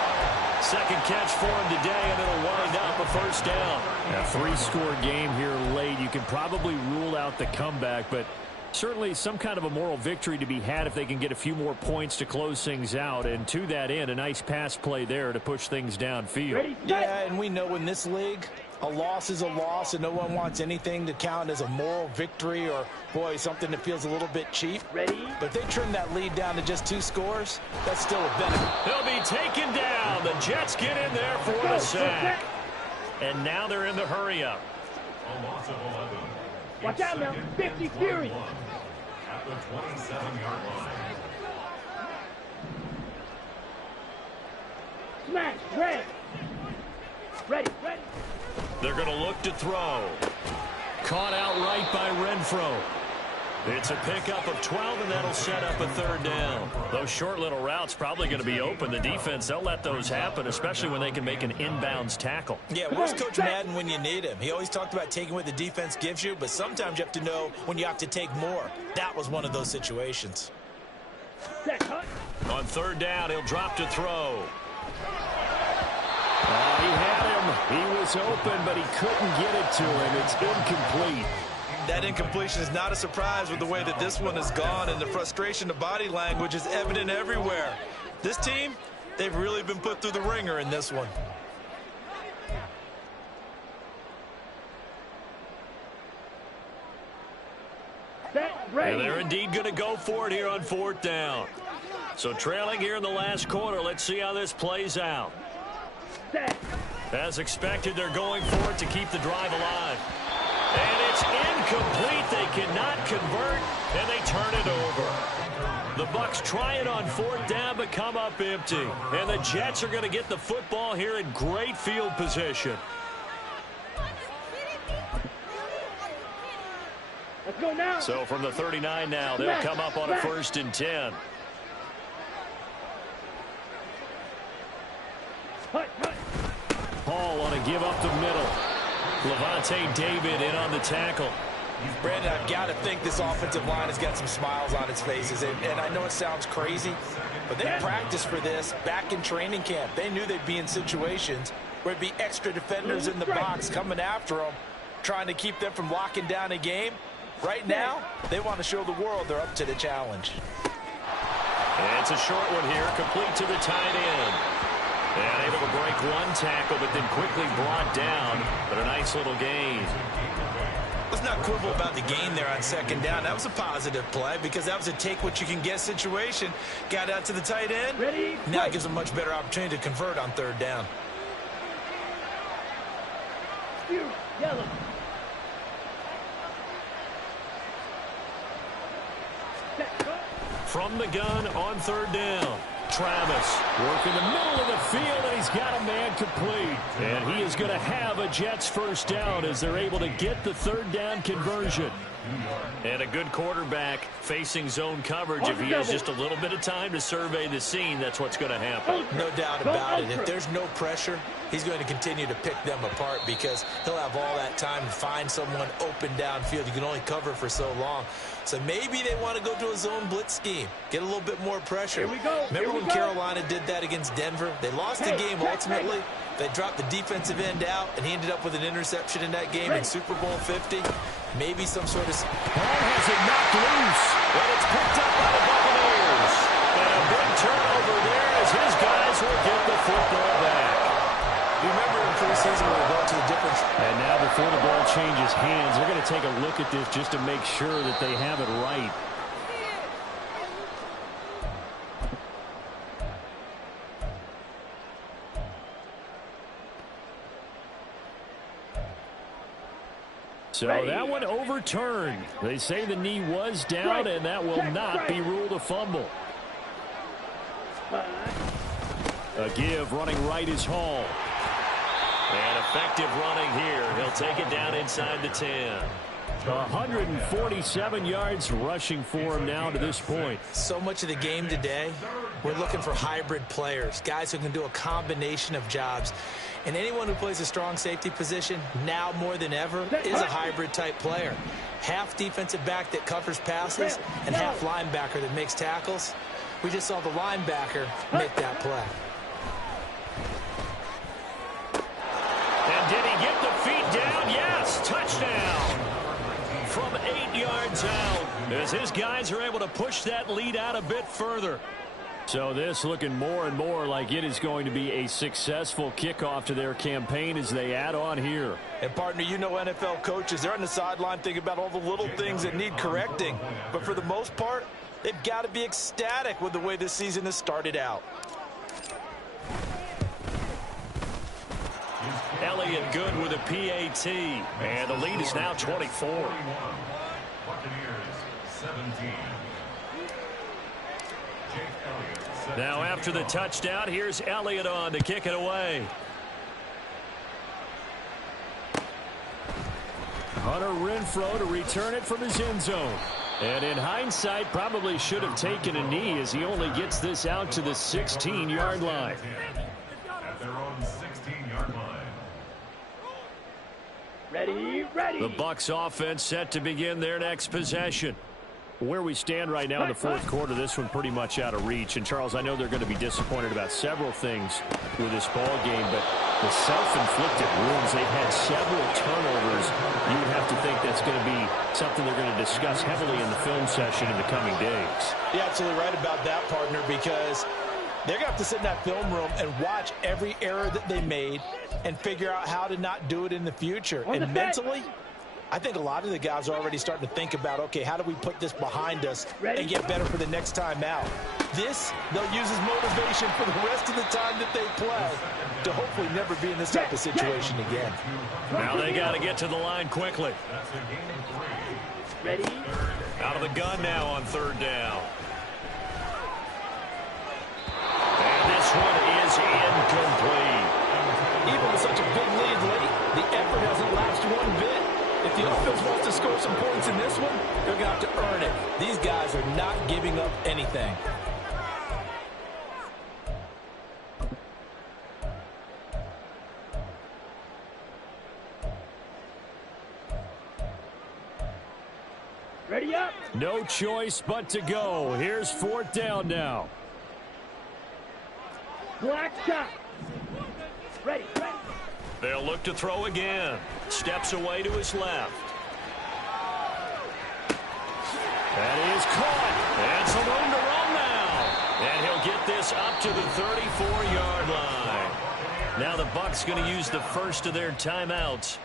2nd catch for him today, and it'll wind up a 1st down. A 3-score game here late. You can probably rule out the comeback, but certainly some kind of a moral victory to be had if they can get a few more points to close things out. And to that end, a nice pass play there to push things downfield. Ready. Yeah, and we know in this league, a loss is a loss, and no one wants anything to count as a moral victory or, boy, something that feels a little bit cheap. Ready. But if they trim that lead down to just 2 scores, that's still a benefit. He'll be taken down. The Jets get in there for the sack. And now they're in the hurry-up. A loss of 11. Watch out now. 50 Fury. At the 27-yard line. Smash. Red. Ready. Ready. They're going to look to throw. Caught outright by Renfro. It's a pickup of 12, and that'll set up a 3rd down. Those short little routes probably going to be open. The defense, they'll let those happen, especially when they can make an inbounds tackle. Yeah, where's Coach Madden when you need him? He always talked about taking what the defense gives you, but sometimes you have to know when you have to take more. That was one of those situations. Set. Hut. On 3rd down, he'll drop to throw. He had him. He was open, but he couldn't get it to him. It's incomplete. That incompletion is not a surprise with the way that this one has gone, and the frustration of body language is evident everywhere. This team, they've really been put through the ringer in this one. Set. Ready. And they're indeed going to go for it here on 4th down. So trailing here in the last quarter. Let's see how this plays out. Set. As expected, they're going for it to keep the drive alive. And it's incomplete. They cannot convert, and they turn it over. The Bucs try it on 4th down, but come up empty. And the Jets are going to get the football here in great field position. Let's go now. So from the 39 now, they'll come up on a 1st and 10. Hut. Hut. Paul on a give up the middle. Levante David in on the tackle. Brandon, I've got to think this offensive line has got some smiles on its faces. And I know it sounds crazy, but they practiced for this back in training camp. They knew they'd be in situations where it'd be extra defenders in the box coming after them, trying to keep them from locking down a game. Right now, they want to show the world they're up to the challenge. And it's a short one here, complete to the tight end. And able to break one tackle, but then quickly brought down. But a nice little gain. Let's not quibble about the gain there on 2nd down. That was a positive play because that was a take-what-you-can-get situation. Got out to the tight end. Ready. Now it gives a much better opportunity to convert on 3rd down. Fury. Yellow. Set. Hut. From the gun on 3rd down. Travis working the middle of the field, and he's got a man complete. And he is going to have a Jets 1st down as they're able to get the 3rd down conversion. And a good quarterback facing zone coverage. If he has just a little bit of time to survey the scene, that's what's going to happen. No doubt about it. If there's no pressure, he's going to continue to pick them apart because he'll have all that time to find someone open downfield. You can only cover for so long. So maybe they want to go to a zone blitz scheme, get a little bit more pressure. Here we go. Remember when Carolina did that against Denver? They lost the game ultimately. They dropped the defensive end out, and he ended up with an interception in that game in Super Bowl 50. Maybe some sort of... Ball has it knocked loose, and it's picked up by the Buccaneers. And a big turnover there as his guys will get the football back. You remember in preseason when we go to the difference? And now before the ball changes hands, they're going to take a look at this just to make sure that they have it right. So that one overturned. They say the knee was down, and that will not be ruled a fumble. A give running right is Hall. And effective running here. He'll take it down inside the 10. 147 yards rushing for him now to this point. So much of the game today, we're looking for hybrid players, guys who can do a combination of jobs. And anyone who plays a strong safety position, now more than ever, is a hybrid type player. Half defensive back that covers passes and half linebacker that makes tackles. We just saw the linebacker make that play. And did he get the feet down? Yes, touchdown. From 8 yards out, as his guys are able to push that lead out a bit further. So this looking more and more like it is going to be a successful kickoff to their campaign as they add on here. And, partner, you know NFL coaches, they're on the sideline thinking about all the little things that need correcting. But for the most part, they've got to be ecstatic with the way this season has started out. Elliott good with a PAT. And the lead is now 24. Buccaneers 17. Now after the touchdown, here's Elliott on to kick it away. Hunter Renfrow to return it from his end zone. And in hindsight, probably should have taken a knee as he only gets this out to the 16-yard line. At their own 16-yard line. Ready. The Bucs offense set to begin their next possession. Where we stand right now in the fourth quarter, this one pretty much out of reach. And, Charles, I know they're going to be disappointed about several things with this ball game, but the self-inflicted wounds, they've had several turnovers. You would have to think that's going to be something they're going to discuss heavily in the film session in the coming days. You're absolutely right about that, partner, because they're going to have to sit in that film room and watch every error that they made and figure out how to not do it in the future. And mentally, I think a lot of the guys are already starting to think about, okay, how do we put this behind us and get better for the next time out? This, they'll use as motivation for the rest of the time that they play to hopefully never be in this type of situation again. Now they got to get to the line quickly. Ready. Out of the gun now on third down. And this one is incomplete. Even with such a big lead late, the effort hasn't lasted one bit. If the offense wants to score some points in this one, they're going to have to earn it. These guys are not giving up anything. Ready up. No choice but to go. Here's fourth down now. Black shot. Ready. They'll look to throw again. Steps away to his left. That is caught. And some room to run now. And he'll get this up to the 34-yard line. Now the Bucs going to use the first of their timeouts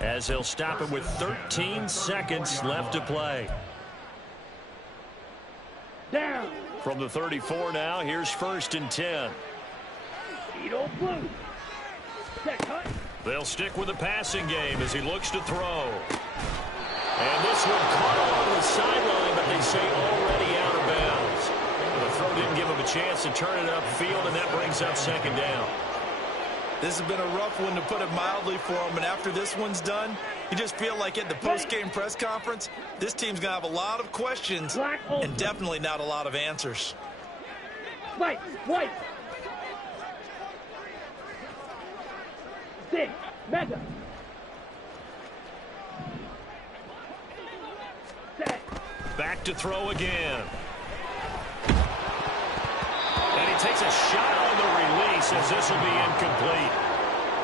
as they'll stop it with 13 seconds left to play. Down. From the 34 now, here's first and 10. Beetle blue. Set cut. They'll stick with the passing game as he looks to throw. And this one caught along the sideline, but they say already out of bounds. The throw didn't give him a chance to turn it upfield, and that brings up second down. This has been a rough one, to put it mildly, for him. And after this one's done, you just feel like at the post-game press conference, this team's going to have a lot of questions and definitely not a lot of answers. White. Six. Mega. Set. Back to throw again. And he takes a shot on the release, as this will be incomplete.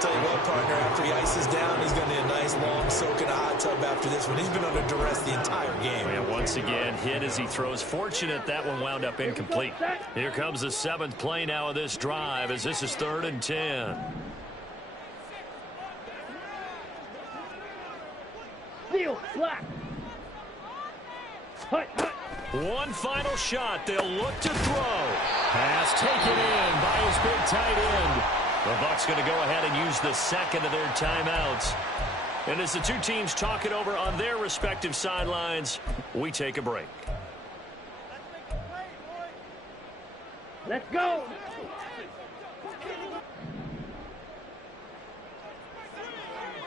Tell you what, partner, after he ices down, he's going to need a nice long soak in a hot tub after this one. He's been under duress the entire game. And once again, hit as he throws. Fortunate that one wound up incomplete. Here comes the 7th play now of this drive, as this is 3rd and 10. Field. Black. Hut. One final shot. They'll look to throw. Pass taken in by his big tight end. The Bucs going to go ahead and use the second of their timeouts. And as the two teams talk it over on their respective sidelines, we take a break. Let's go.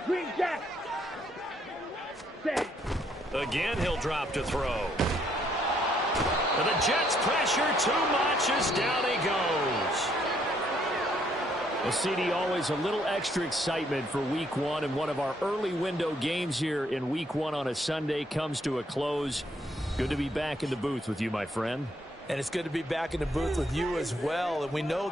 Green Jack. Set. Again, he'll drop to throw. And the Jets pressure too much as down he goes. Well, CD, always a little extra excitement for Week 1, and one of our early window games here in Week 1 on a Sunday comes to a close. Good to be back in the booth with you, my friend. And it's good to be back in the booth with you as well. And we know that